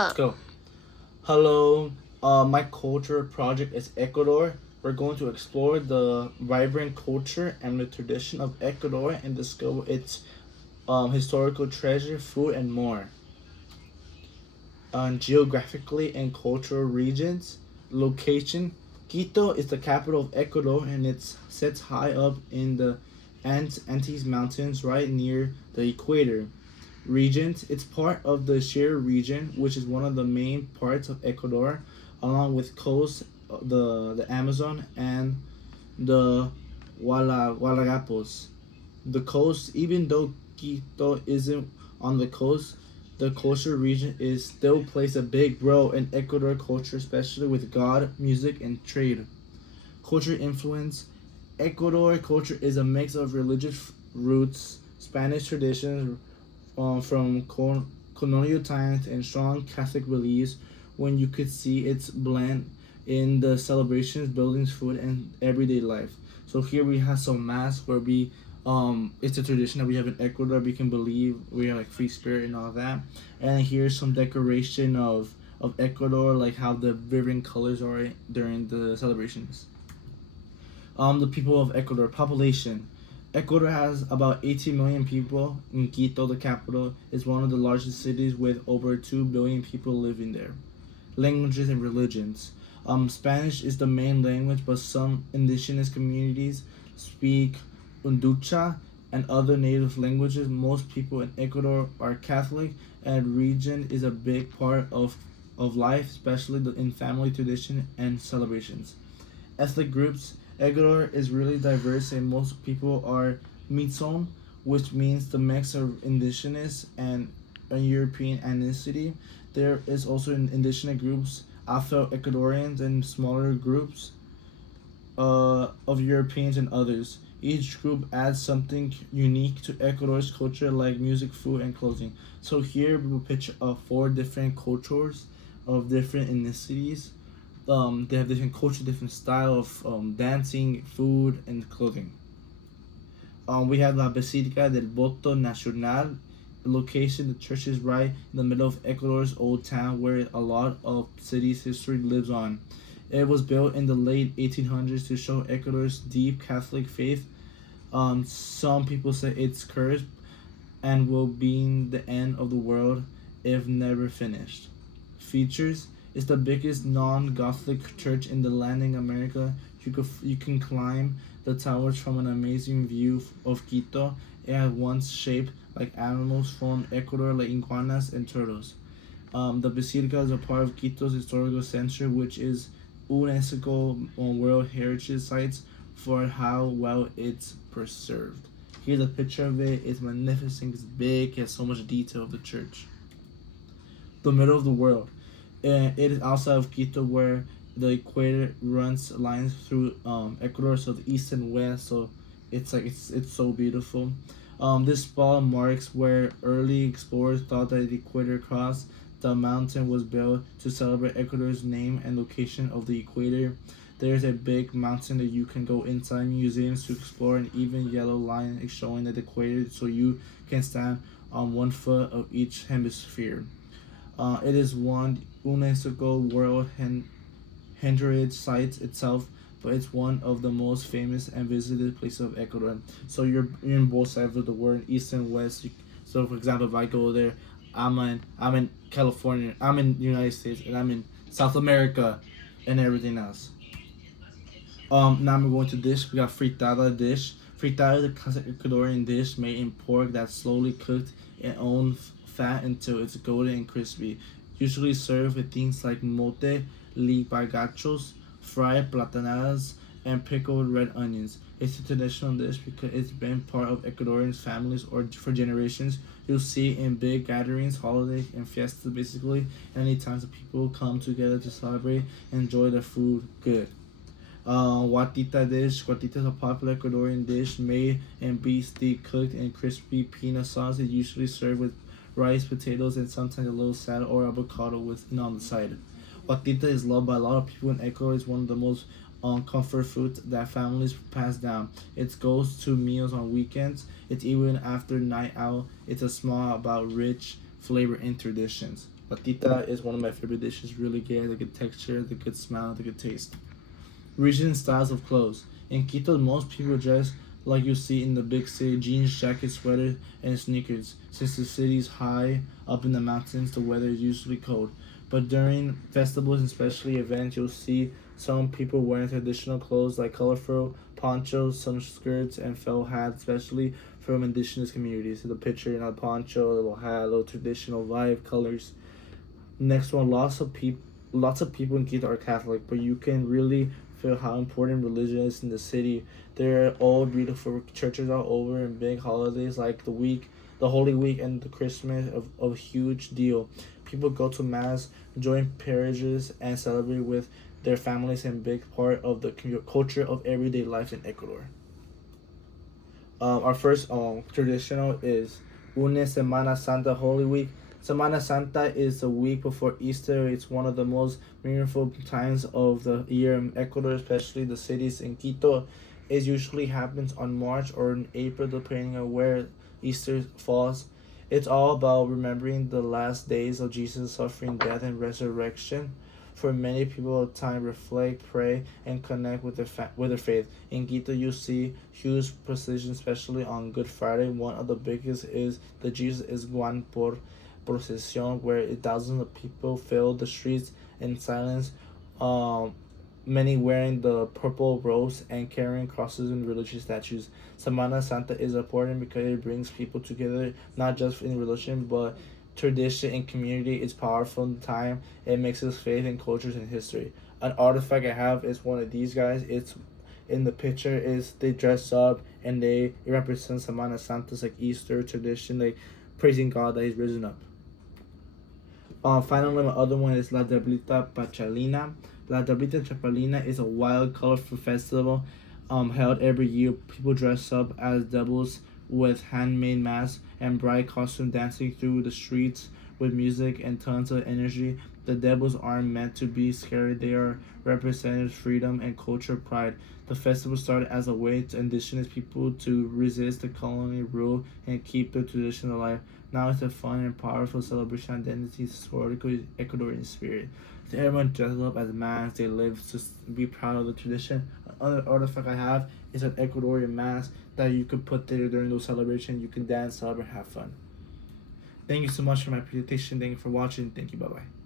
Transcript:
Let's go. Hello, my culture project is Ecuador. We're going to explore the vibrant culture and the tradition of Ecuador and discover its historical treasure, food, and more. Geographically and cultural regions, location. Quito is the capital of Ecuador and it sits high up in the Andes Mountains right near the equator. Regions. It's part of the Shire region, which is one of the main parts of Ecuador, along with coast, the Amazon, and the Gualagapos. The coast, even though Quito isn't on the coast, the coastal region is still plays a big role in Ecuador culture, especially with God, music, and trade. Culture influence. Ecuador culture is a mix of religious roots, Spanish traditions, from colonial times and strong Catholic beliefs when you could see its blend in the celebrations, buildings, food, and everyday life. So here we have some mass where we it's a tradition that we have in Ecuador. We can believe we are like free spirit and all that. And here's some decoration of Ecuador, like how the vibrant colors are during the celebrations. The people of Ecuador population. Ecuador has about 18 million people. In Quito, the capital, is one of the largest cities with over 2 billion people living there. Languages and religions. Spanish is the main language, but some indigenous communities speak Unducha and other native languages. Most people in Ecuador are Catholic, and religion is a big part of life, especially in family tradition and celebrations. Ethnic groups. Ecuador is really diverse, and most people are Mixon, which means the mix of indigenous and a European ethnicity. There is also indigenous groups, Afro Ecuadorians, and smaller groups of Europeans and others. Each group adds something unique to Ecuador's culture, like music, food, and clothing. So here we will picture four different cultures of different ethnicities. They have different culture, different style of dancing, food, and clothing. We have La Basílica del Voto Nacional. The location, the church is right in the middle of Ecuador's old town where a lot of city's history lives on. It was built in the late 1800s to show Ecuador's deep Catholic faith. Some people say it's cursed and will be the end of the world if never finished. Features. It's the biggest non-Gothic church in the Latin America. You can climb the towers from an amazing view of Quito. It had once shaped like animals from Ecuador, like iguanas and turtles. The Basilica is a part of Quito's historical center, which is UNESCO World Heritage Sites for how well it's preserved. Here's a picture of it. It's magnificent. It's big. It has so much detail of the church. The middle of the world. And it is outside of Quito where the equator runs lines through Ecuador, so the east and west. So it's so beautiful. This spot marks where early explorers thought that the equator crossed. The mountain was built to celebrate Ecuador's name and location of the equator. There's a big mountain that you can go inside museums to explore, an even yellow line is showing the equator, so you can stand on 1 foot of each hemisphere. It is one UNESCO World Heritage Site itself, but it's one of the most famous and visited places of Ecuador. So you're in both sides of the world, east and west. So for example, if I go there, I'm in California, I'm in the United States, and I'm in South America, and everything else. Now I'm going to dish. We got fritada dish. Fritada is a classic Ecuadorian dish made in pork that's slowly cooked in own fat until it's golden and crispy. Usually served with things like mote, lipargachos, fried platanadas, and pickled red onions. It's a traditional dish because it's been part of Ecuadorian families or for generations. You'll see it in big gatherings, holidays, and fiestas basically. Any times that people come together to celebrate and enjoy the food good. Guatita dish. Guatita is a popular Ecuadorian dish made in beef steak cooked in crispy peanut sauce. It's usually served with rice, potatoes, and sometimes a little salad or avocado with on the side. Guatita is loved by a lot of people in Ecuador. It's one of the most comfort foods that families pass down. It goes to meals on weekends. It's even after night out. It's a small about rich flavor and traditions. Matita is one of my favorite dishes. Really good, the good texture, the good smell, the good taste. Region styles of clothes. In Quito, most people dress like you see in the big city: jeans, jackets, sweaters, and sneakers. Since the city is high up in the mountains, the weather is usually cold. But during festivals and especially events, you'll see some people wearing traditional clothes like colorful ponchos, some skirts, and felt hats, especially from indigenous communities. So the picture, poncho, little hat, little traditional vibe, colors. Next one, lots of people in Quito are Catholic, but you can really feel how important religion is in the city. There are all beautiful churches all over, and big holidays like the Holy Week, and the Christmas of a huge deal. People go to mass, join parishes, and celebrate with their families, and big part of the culture of everyday life in Ecuador. Our first traditional is Une Semana Santa, Holy Week. Semana Santa is the week before Easter. It's one of the most meaningful times of the year in Ecuador, especially the cities in Quito. It usually happens on March or in April, depending on where Easter falls. It's all about remembering the last days of Jesus' suffering, death, and resurrection. For many people, a time reflect, pray, and connect with their faith. In Quito, you see huge processions, especially on Good Friday. One of the biggest is the Jesus is Juan por procession, where thousands of people fill the streets in silence. Um, Many wearing the purple robes and carrying crosses and religious statues. Semana Santa is important because it brings people together, not just in religion, but tradition and community. It's powerful in time. It mixes faith and cultures and history. An artifact I have is one of these guys. It's in the picture is they dress up and it represents Semana Santa's like Easter tradition, like praising God that He's risen up. Finally, my other one is La Diablita Pachalina. La Diablita Chapalina is a wild, colorful festival held every year. People dress up as devils with handmade masks and bright costumes, dancing through the streets with music and tons of energy. The devils aren't meant to be scary, they are representing freedom and cultural pride. The festival started as a way to indigenous people to resist the colonial rule and keep their tradition alive. Now it's a fun and powerful celebration of identity, historical Ecuadorian spirit. So everyone dresses up as masks, they live to be proud of the tradition. Another artifact I have is an Ecuadorian mask that you could put there during those celebrations. You can dance, celebrate, have fun. Thank you so much for my presentation. Thank you for watching. Thank you. Bye bye.